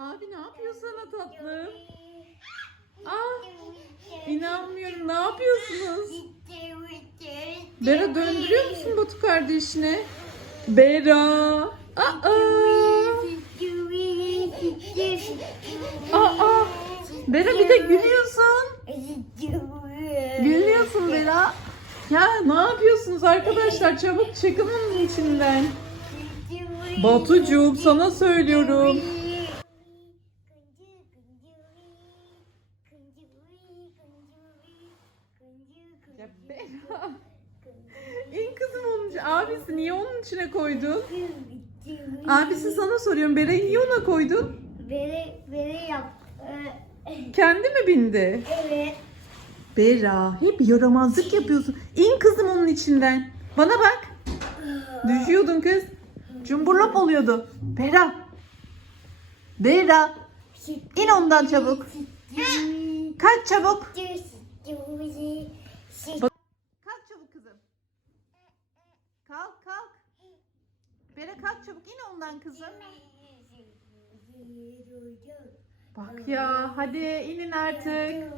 Abi ne yapıyor sana tatlım? Ah inanmıyorum ne yapıyorsunuz? Bera döndürüyor musun Batu kardeşine? Bera. Aa. Aa. Bera bir de gülüyorsun. Gülüyorsun Bera. Ya ne yapıyorsunuz arkadaşlar? Çabuk çıkın onun içinden. Batucuğum sana söylüyorum. Ya Bera. İn kızım onun içine. Abisi niye onun içine koydun? Abisi sana soruyorum. Bera'yı niye ona koydun? Bere, bere yap. Ee, Kendi mi bindi? evet. Bera hep yaramazlık yapıyorsun. İn kızım onun içinden. Bana bak. Düşüyordun kız. Cumburlop oluyordu. Bera. Bera. İn ondan çabuk. Kalk çabuk. Kalk çabuk kızım. Kalk kalk. Bera kalk çabuk. İn ondan kızım. Bak ya hadi inin artık.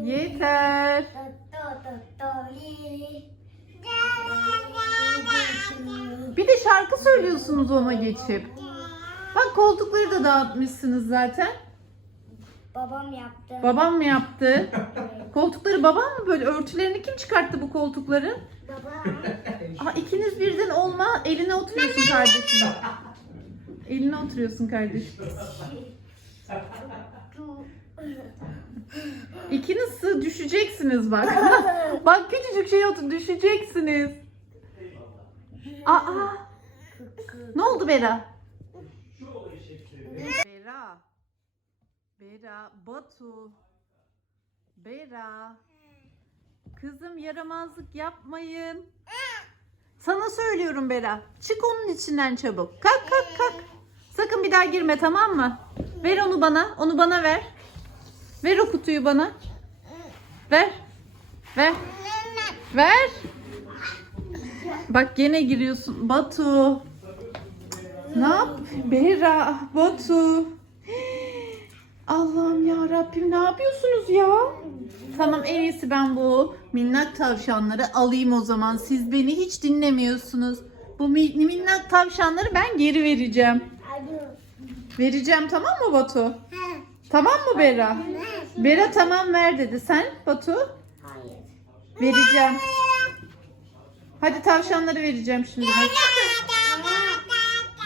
Yeter. Bir de şarkı söylüyorsunuz ona geçip. Bak koltukları da dağıtmışsınız zaten. Babam yaptı. Babam mı yaptı? Koltukları babam mı böyle? Örtülerini kim çıkarttı bu koltukları? Baba. Aa, ikiniz birden olma. Eline oturuyorsun kardeşim. Eline oturuyorsun kardeşim. İkiniz sığ düşeceksiniz bak. bak küçücük şey otur düşeceksiniz. Aa. Ne oldu Bera? Bera. Bera. Batu. Bera. Kızım yaramazlık yapmayın. Sana söylüyorum Bera. Çık onun içinden çabuk. Kalk kalk kalk. Sakın bir daha girme tamam mı? Ver onu bana. Onu bana ver. Ver o kutuyu bana. Ver. Ver. Ver. Bak gene giriyorsun. Batu. Ne yap? Bera. Batu. Allah'ım ya Rabbim ne yapıyorsunuz ya? Tamam en iyisi ben bu minnak tavşanları alayım o zaman. Siz beni hiç dinlemiyorsunuz. Bu mi- minnak tavşanları ben geri vereceğim. Vereceğim tamam mı Batu? Tamam mı Bera? Bera tamam ver dedi. Sen Batu? Vereceğim. Hadi tavşanları vereceğim şimdi.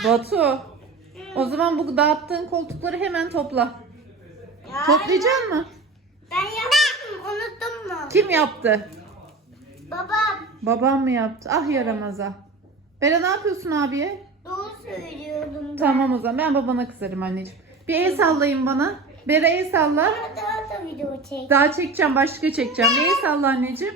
Batu. O zaman bu dağıttığın koltukları hemen topla. Toplayacak mı? Ben yaptım. Unuttun mu? Kim yaptı? Babam. Babam mı yaptı? Ah yaramaza. Bera ne yapıyorsun abiye? Doğru söylüyordum. ben. Tamam o zaman ben babana kızarım anneciğim. Bir el sallayın bana. Bera el salla. Daha da video çek. Daha çekeceğim başka çekeceğim. Bir el salla anneciğim.